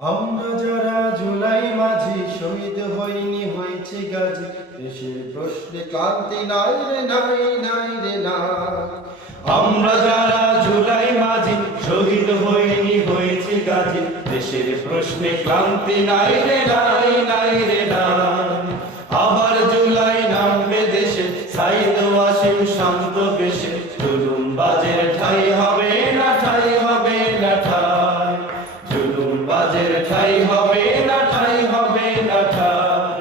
আমরা যারা জুলাই মাঝি শহীদ হইনি হয়েছি গাজী, দেশের প্রশ্নে ক্লান্তি নাই রে নাই নাই রে নাই। আমরা যারা জুলাই মাঝি শহীদ হইনি হয়েছি গাজী, দেশের প্রশ্নে ক্লান্তি নাই রে নাই নাই রে নাই। আবার জুলাই নামবে দেশে, সাইদ ওয়াসিম শান্ত বেশে, জুলুমবাজের ঠাই হবে না ঠাই হবে না ঠাই, জুলুমবাজের ঠাই হবে না ঠাই হবে না ঠাই।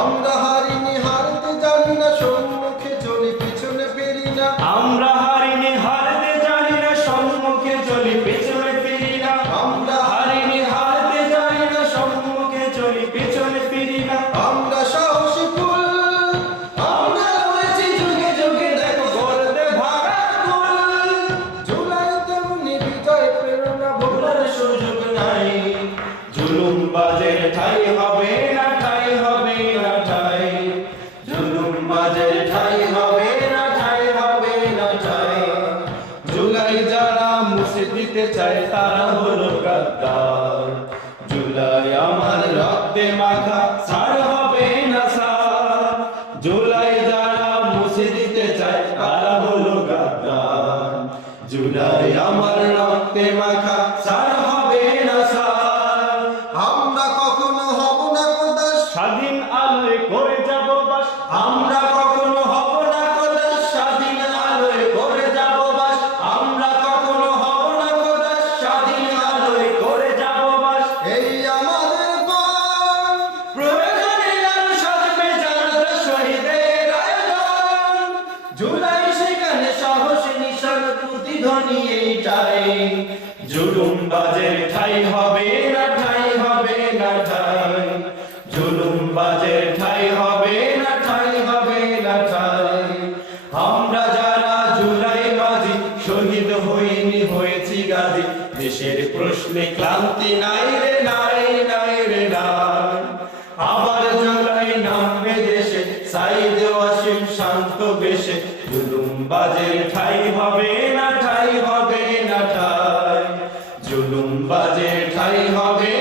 আমরা হারিনি হারতে জানি না, সম্মুখে চলি পিছনে ফিরি না। আমরা হারিনি হারতে জানি না, সম্মুখে চলি পেছনে ফিরি না। আমরা হারিনি হারতে জানি না, সম্মুখে চলি পেছনে ফিরি না। আমরা সাহসী ফুল, আমরা হয়েছি যুগে যুগে দেখো গর্বে ভাঙা কুল। জুলাই তেমনি বিজয় প্রেরণা ভোলার ভোলার সুযোগ নাই, জুলুমবাজের ঠাই হবে না ঠাই হবে না ঠাই, জুলুমবাজের ঠাই হবে না ঠাই হবে না ঠাই। জুলাই যারা মুছে দিতে চায় তারা হলো গাদ্দার, জুলাই আমার রক্তে মাখা ছাড় হবে না সার। জুলাই যারা মুছে দিতে চায় তারা হলো গাদ্দার, জুলাই আমার রক্তে মাখা ছাড় হবে না সার। আমরা কখনো হব না কোদাস, স্বাধীন আলোয় করে যাব বাস, আমরা কখনো হব না কোদাস, স্বাধীন আলোয় করে যাব বাস। আমরা কখনো হব না কোদাস, স্বাধীন আলোয় করে যাব বাস। এই আমাদের পথ, প্রয়োজনে আর সাজবে জানাজা শহীদের আয়োজন। জুলাই সেখানে সাহস নিশান প্রতিধ্বনি এইটাই, জুলুমবাজের ঠাই হবে না ঠাই হবে না ঠাই, জুলুমবাজের ঠাই হবে না ঠাই হবে না ঠাই। আমরা যারা জুলাই মাঝি শহীদ হইনি হয়েছি গাজী, দেশের প্রশ্নে ক্লান্তি নাই রে নাই নাই রে নাই। আবার জুলাই নামবে দেশে, সাইদ ওয়াসিম শান্ত বেশে, জুলুমবাজের ঠাই হবে না ঠাই হবে না ঠাই, জুলুমবাজের ঠাই হবে